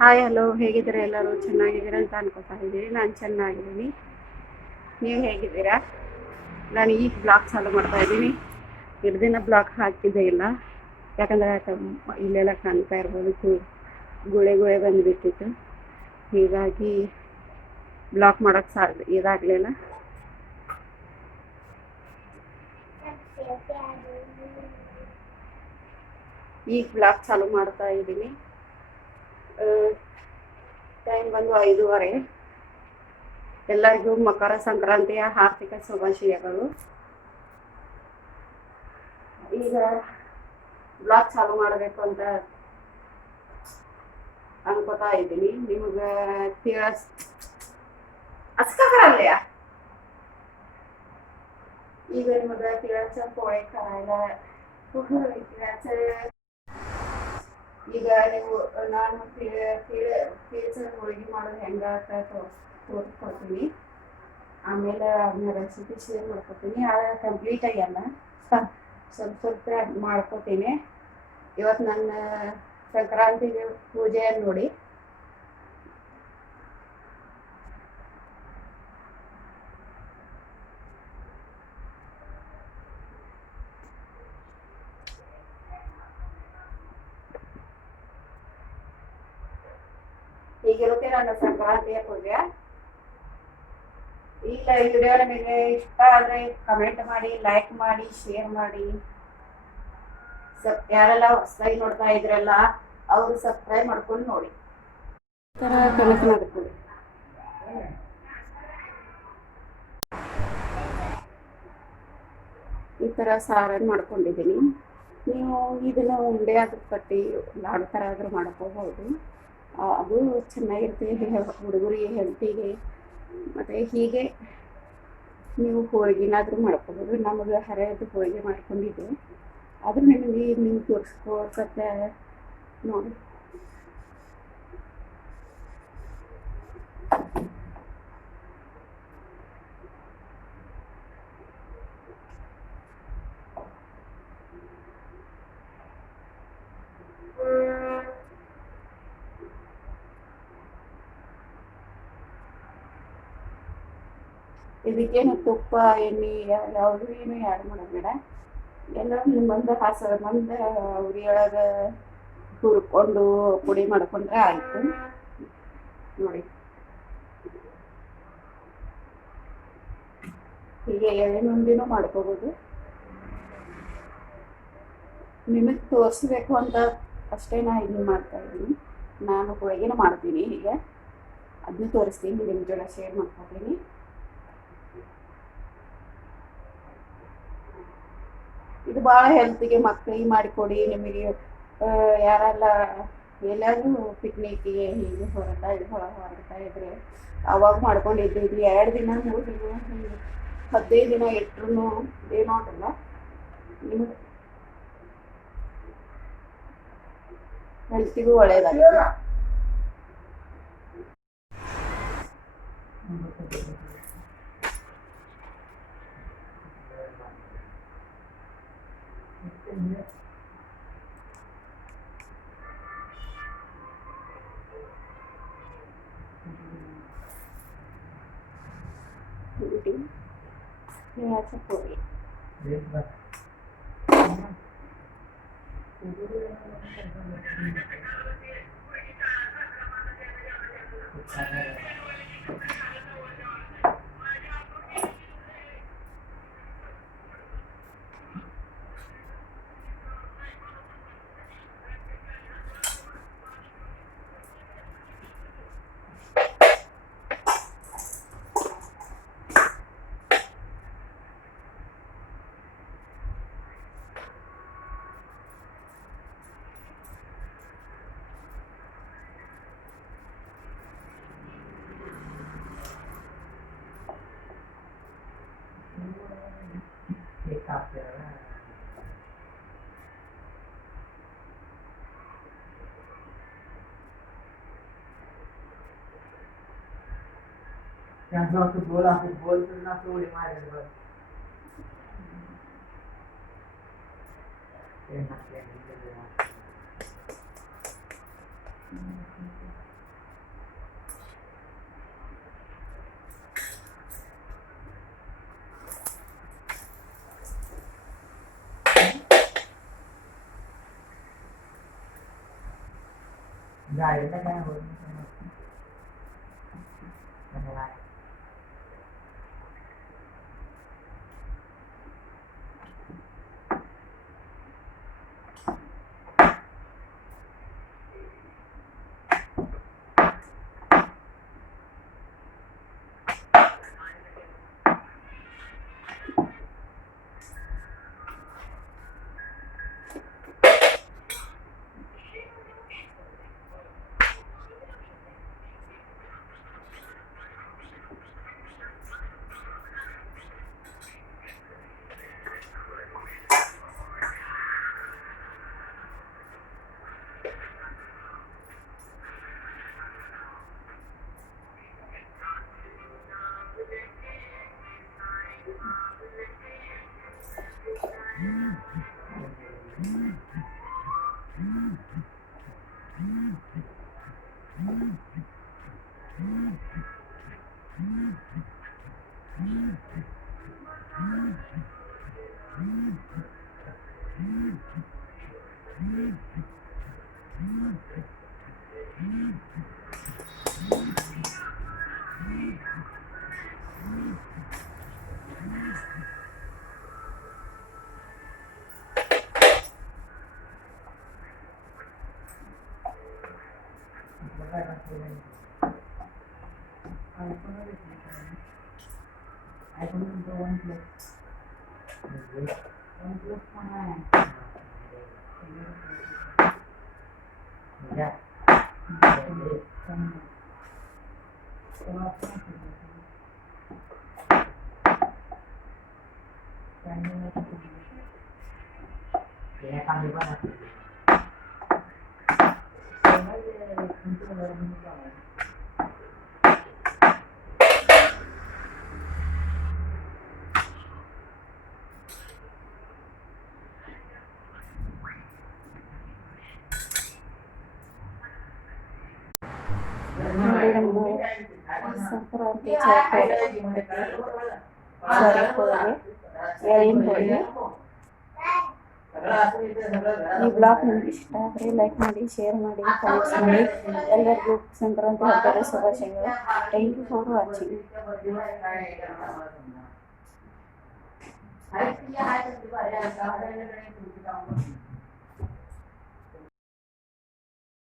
Hi hello, ಹೇಗಿದ್ದೀರಾ? ಎಲ್ಲರೂ ಚೆನ್ನಾಗಿದ್ದೀರಾ ಅಂತ ಅನ್ಕೋತಾ ಇದ್ದೀನಿ. ನಾನು ಚೆನ್ನಾಗಿದ್ದೀನಿ. ನೀವು ಹೇಗಿದ್ದೀರಾ? ನಾನು ಈಗ ಬ್ಲಾಗ್ ಚಾಲು ಮಾಡ್ತಾ ಇದ್ದೀನಿ. ಎರಡು ದಿನ ಬ್ಲಾಗ್ ಹಾಕಿದ್ದೇ ಇಲ್ಲ, ಯಾಕಂದರೆ ಇಲ್ಲೆಲ್ಲ ಕಾಣ್ತಾ ಇರ್ಬೋದು ಗುಳೆ ಗುಳೆ ಬಂದುಬಿಟ್ಟಿತ್ತು. ಹೀಗಾಗಿ ಬ್ಲಾಗ್ ಮಾಡೋಕ್ಕೆ ಇದಾಗಲಿಲ್ಲ. ಈಗ ಬ್ಲಾಗ್ ಚಾಲು ಮಾಡ್ತಾ ಇದ್ದೀನಿ. ಟೈಮ್ ಬಂದು 5:30. ಎಲ್ಲರಿಗೂ ಮಕರ ಸಂಕ್ರಾಂತಿಯ ಹಾರ್ದಿಕ ಶುಭಾಶಯಗಳು. ಈಗ ಬ್ಲಾಗ್ ಚಾಲು ಮಾಡಬೇಕು ಅಂತ ಅನ್ಕೋತಾ ಇದ್ದೀನಿ. ನಿಮ್ಗೆ ಅಸ್ಕರಲ್ಲಯ್ಯ ಈಗ ನಿಮಗೆ ಪೋಳೆ ಕಾಯಿಲ್ಲ ಈಗ ನೀವು ನಾನು ಹೋಳಿಗೆ ಮಾಡೋದು ಹೆಂಗ ತೋರಿಸ್ಕೊಡ್ತೀನಿ. ಆಮೇಲೆ ಅದನ್ನ ರೆಸಿಪಿ ಶೇರ್ ಮಾಡ್ಕೊತೀನಿ. ಆದರೆ ಕಂಪ್ಲೀಟ್ ಆಗಿಲ್ಲ, ಸ್ವಲ್ಪ ಸ್ವಲ್ಪ ಮಾಡ್ಕೋತೀನಿ. ಇವತ್ತು ನನ್ನ ಸಂಕ್ರಾಂತಿಗೆ ಪೂಜೆಯನ್ನು ನೋಡಿ. ಹೀಗಿರುತ್ತೆ ನನ್ನ ಸಂಕ್ರಾಂತಿಯ ಪೂಜೆ. ಈಗ ಈ ವಿಡಿಯೋ ನಿಮಗೆ ಇಷ್ಟ ಆದರೆ ಕಮೆಂಟ್ ಮಾಡಿ, ಲೈಕ್ ಮಾಡಿ, ಶೇರ್ ಮಾಡಿ. ಯಾರೆಲ್ಲ ಹೊಸದಾಗಿ ನೋಡ್ತಾ ಇದ್ರಲ್ಲ ಅವರು ಸಬ್ಸ್ಕ್ರೈಬ್ ಮಾಡ್ಕೊಂಡು ನೋಡಿ. ಈ ಥರ ಕಣಕನಾಗುತ್ತೆ. ಈ ಥರ ಸಾರನ್ನು ಮಾಡ್ಕೊಂಡಿದ್ದೀನಿ. ನೀವು ಇದನ್ನು ಉಂಡೆ ಆದ್ರೂ ಕಟ್ಟಿ ಲಾಡು ಥರ ಆದರೂ ಮಾಡ್ಕೋಬೋದು. ಅದು ಚೆನ್ನಾಗಿರುತ್ತೆ ಹುಡುಗರಿಗೆ, ಹೆಲ್ತಿಗೆ. ಮತ್ತು ಹೀಗೆ ನೀವು ಹೋಳಿಗೆನಾದರೂ ಮಾಡ್ಕೋಬೋದು. ನಮಗೆ ಹರಿಯದು ಹೋಳಿಗೆ ಮಾಡ್ಕೊಂಡಿದ್ದು, ಆದರೂ ನಿಮಗೆ ತೋರಿಸ್ಕೋಕತ್ತೆ ನೋಡಿ. ಇದಕ್ಕೇನು ತುಪ್ಪ, ಎಣ್ಣೆ ಯಾವುದು ಏನು ಆ್ಯಡ್ ಮಾಡೋದು ಬೇಡ. ಎಲ್ಲ ಮಂದ ಮಂದ ಉರಿಯೊಳಗೆ ಹುರ್ಕೊಂಡು ಪುಡಿ ಮಾಡ್ಕೊಂಡ್ರೆ ಆಯಿತು ನೋಡಿ. ಹೀಗೆ ಎಳೆ ಮುಂದಿನೂ ಮಾಡ್ಕೋಬೋದು. ನಿಮಗೆ ತೋರಿಸ್ಬೇಕು ಅಂತ ಅಷ್ಟೇ ನಾ ಇದನ್ನು ಮಾಡ್ತಾಯಿದ್ದೀನಿ. ನಾನು ಹೋಳಿಗೆನೂ ಮಾಡ್ತೀನಿ. ಹೀಗೆ ಅದನ್ನ ತೋರಿಸ್ತೀನಿ, ನಿಮ್ಮ ಜೊತೆ ಶೇರ್ ಮಾಡ್ಕೊತೀನಿ. ಇದು ಭಾಳ ಹೆಲ್ತಿಗೆ. ಮಕ್ಕಳಿಗೆ ಮಾಡಿಕೊಡಿ. ನಿಮಗೆ ಯಾರೆಲ್ಲ ಎಲ್ಲಾದರೂ ಪಿಕ್ನಿಕ್ಕಿಗೆ ಹೀಗೆ ಹೊರಡ್ತಾ ಇದ್ರೆ ಅವಾಗ ಮಾಡ್ಕೊಂಡಿದ್ದು. ಇದು 2 ದಿನ 3 ದಿನ 15 ದಿನ ಇಟ್ಟರು ಏನೂ ಆಗಲ್ಲ. ನಿಮಗೆ ಹೆಲ್ತಿಗೂ ಒಳ್ಳೆಯದಾಗುತ್ತೆ. ಪುಡಿ फुटबॉल ना तो उडी मारेल बघ. ते गाडीला काय होत नाही धन्यवाद. ನೋಡಿ ನಮ್ಮದು ಸಂಕ್ರಾಂತಿ ಚೌಕೋಳಿ ಸರಿ ಹೋಳಿಗೆ ಎಳ್ಳಿನ ಹೋಳಿಗೆ. ಈ ಬ್ಲಾಗ್ ನಿಮ್ಗೆ ಇಷ್ಟ ಆದರೆ ಲೈಕ್ ಮಾಡಿ, ಶೇರ್ ಮಾಡಿ, ಕಮೆಂಟ್ಸ್ ಮಾಡಿ. ಎಲ್ಲರಿಗೂ ಸಂಕ್ರಾಂತಿ ಹಬ್ಬದ ಶುಭಾಶಯಗಳು. Thank you for watching. Hi hi